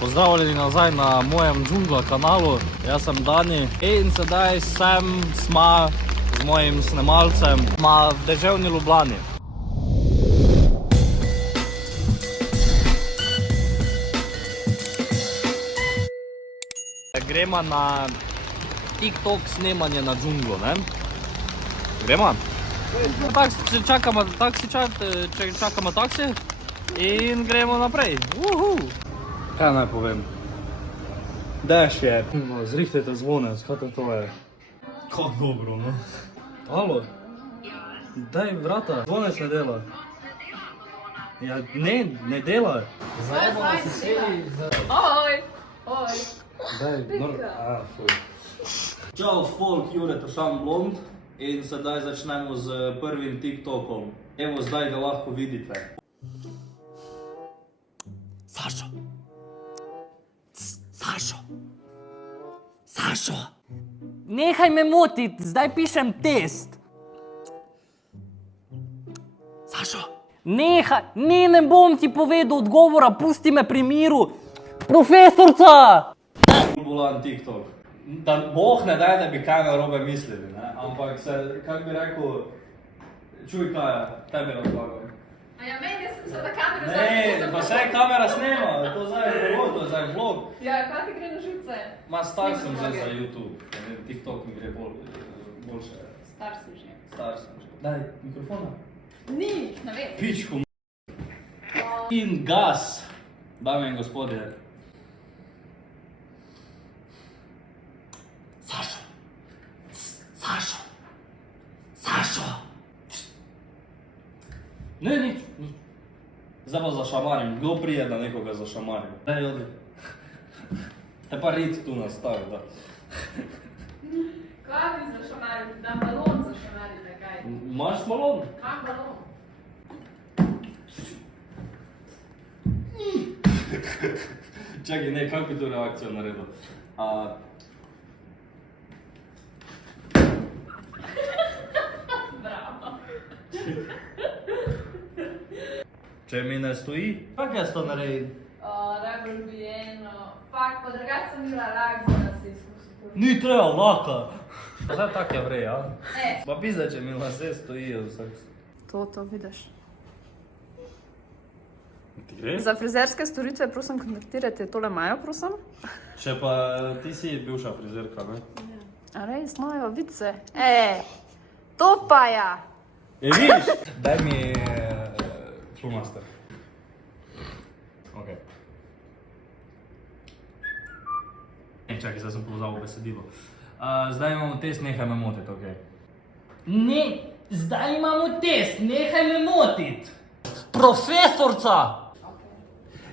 Pozdravljeni nazaj na mojem Džungla kanalu, jaz sem Dani in sedaj sma z mojim snemalcem v deževni Ljubljani. Gremo na TikTok snemanje na Džunglu, ne? Gremo? Čakamo taksi in gremo naprej. Kaj naj povem? Dež je. Zrihtajte zvone, skaj to je. Kako dobro, no? Alo? Daj vrata, zvonec ne dela. Ja, ne dela. Zdaj bomo se seli za... Oj, oj. Daj, fuj. Čau, folk, Jure Tršan Blond. In sedaj začnemo z prvim TikTokom. Evo, zdaj ga lahko vidite. Sašo! Sašo! Sašo! Nehaj me motiti, zdaj pišem test. Sašo! Nehaj, ne bom ti povedal odgovora, pusti me pri miru. Profesorca! Bolan TikTok. Da Bog ne daj, da bi kaj narobe mislili, ne? Ampak se, kak bi rekel, čuj kaj, tebi razlagam. A ja, meni, jaz sem se na kameru Ne, pa vse kamera snema, to zdaj je vlog, to je zdaj vlog. Ja, kaj ti gre na živce? Ma star sem že za YouTube, TikTok mi gre boljše. Star si že. Star sem že. Daj, mikrofona. Ni, ne vem. Pičku in gas, dame in gospodje. Sašo! Sašo! Sašo! Ne, nič. Zdaj pa zašamarim, kdo prije, da nekoga zašamarim. Daj, odi. Te pa rit tu nastavi, da. Kaj bi zašamaril? Da balon zašamarite, kaj? Imaš balon? Kam balon? Čakaj, ne, kako bi tu reakcijo naredil? Bravo. Če mi ne stoji, kako jaz to naredim? Najbolj bi eno... Fak, pa drugače sem bila rak, da se izkusil. Ni treba laka. Zdaj tak je vrej, ja? Ne. Pa pizda, če mi lase stojijo vsak. To vidiš. Ti gre? Za frizerske storitve, prosim, kontaktirajte tole Majo, prosim. Če pa ti si bivša frizerka, ne? A res, Majo, vidice. To pa ja. Vidiš? Daj mi Flowmaster. Ok. Čakaj, zdaj sem povzal besedilo. Zdaj imamo test, nehaj me motiti, ok? Ne, zdaj imamo test, nehaj me motiti. Profesorca!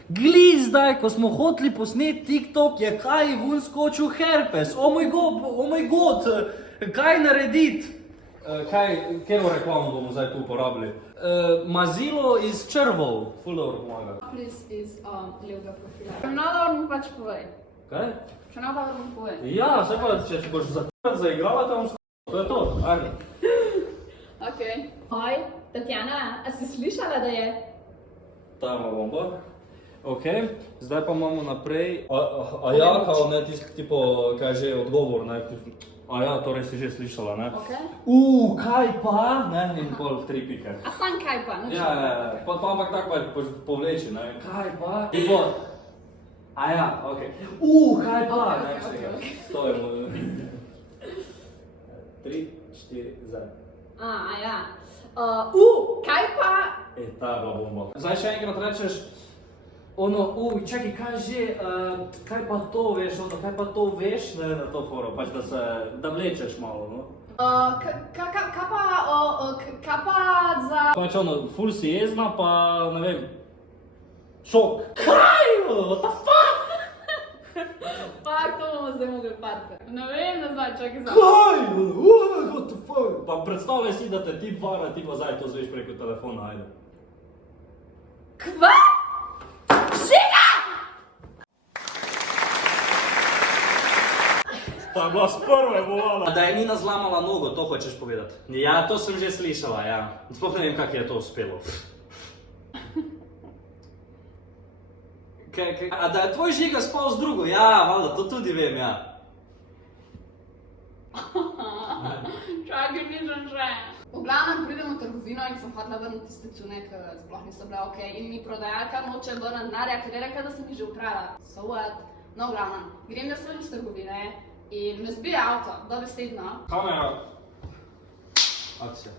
Glej zdaj, ko smo hoteli posneti TikTok, je kaj vun skočil herpes. Oh moj god, kaj narediti? Kjero reklamo bomo zdaj tu uporabili? Mazilo iz črvov. Ful dobro pomaga. Plis iz levega profila. Še nadal mu pač povej. Kaj? Še nadal mu povej. Ja, se pa, če boš zaigrala, tam to je to. Ajde. Okej. Hoj, Tatjana, a si slišala, da je? Ta ima bomba. Ok, zdaj pa imamo naprej. A ja, kao ne, tipo, kaj že odgovor, ne? A ja, torej si že slišala, ne? Ok. Kaj pa? Ne, in pol 3 pike. A sam kaj pa? Ja, pa ampak tako pa povleči, ne? Kaj pa? Tipo, a ja, ok. Kaj pa? Ne, čekaj, to je moj. 3, 4, zdaj. A ja. Kaj pa? Ta je bila bomba. Zdaj še enkrat rečeš, čakaj, kaj že, kaj pa to veš, kaj pa to veš, ne, na to foro, pač da vlečeš malo, no. Kaj pa za... Pač ful si jezna, pa ne vem, šok. Kaj? What the fuck? Fak, to bomo zdaj mogli parti. Ne vem, ne znam, čakaj za... Kaj? What the fuck? Pa predstavljaj si, da te tip vara, ti pa zdaj to zveš preko telefona, ajde. Kva? Žiga! Ta je bila s prve volala. Da je Nina zlamala nogo, to hočeš povedati? Ja, to sem že slišala, ja. Sploh ne vem, kako je to uspelo. A da je tvoj Žiga spal z drugo? Ja, valjda, to tudi vem, ja. Čakaj, nisem že. V glavnem pridemo v trgovino in sem hotela vrniti tiste cune, ki sploh niso bile ok. In mi prodajalka noče vrniti denarja, ker je rekla, da sem jih že upravila. So what? No, v glavnem, grem jaz ven iz trgovine in me zbije avto, dobesedno. Kamera. Akcija.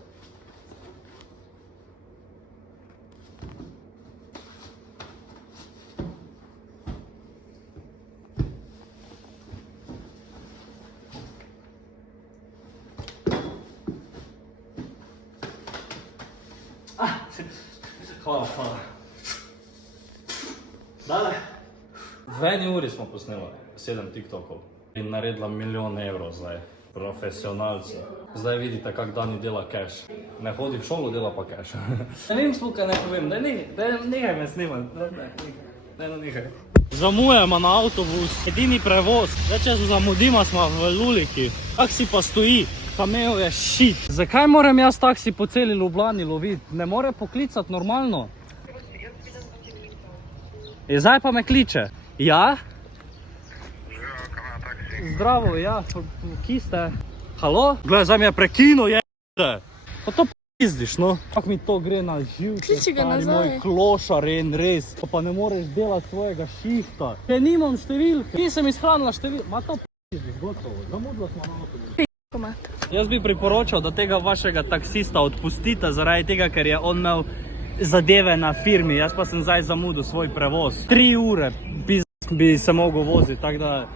Hvala. Dale. V 1 uri smo posneli 7 TikTokov in naredila milijon evrov zdaj. Profesionalci. Zdaj vidite, kak Dani dela cash. Ne hodi v šolo, dela pa cash. Ne vem sploh, kaj ne povem, nehaj me snimati. Nehaj. Zamujamo na avtobus, edini prevoz. Zdaj, če se zamudimo, smo v Luliki. Taksi pa stoji. Kameo je shit. Zakaj moram jaz taksi po celi Ljubljani loviti? Ne more poklicati normalno. Zdaj pa me kliče. Ja? Zdravo, ja, kje ste? Halo? Glej, zdaj mi je prekinil, jebate. Pa to pizdiš, no. Kako mi to gre na živce, Kliči ga stari nazaj. moj klošar in res. Pa ne moreš delati svojega šihta. Ker nimam številke. Nisem izhranila številke. Ma to pizdiš, gotovo. Zamudila smo na avtobus. Jaz bi priporočal, da tega vašega taksista odpustite zaradi tega, ker je on imel zadeve na firmi. Jaz pa sem zdaj zamudil svoj prevoz. 3 ure bi se mogel voziti, tako da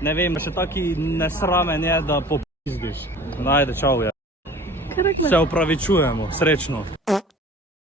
ne vem, še taki nesramen je, da popizdiš. Najde, čau, ja. Se opravičujemo, srečno.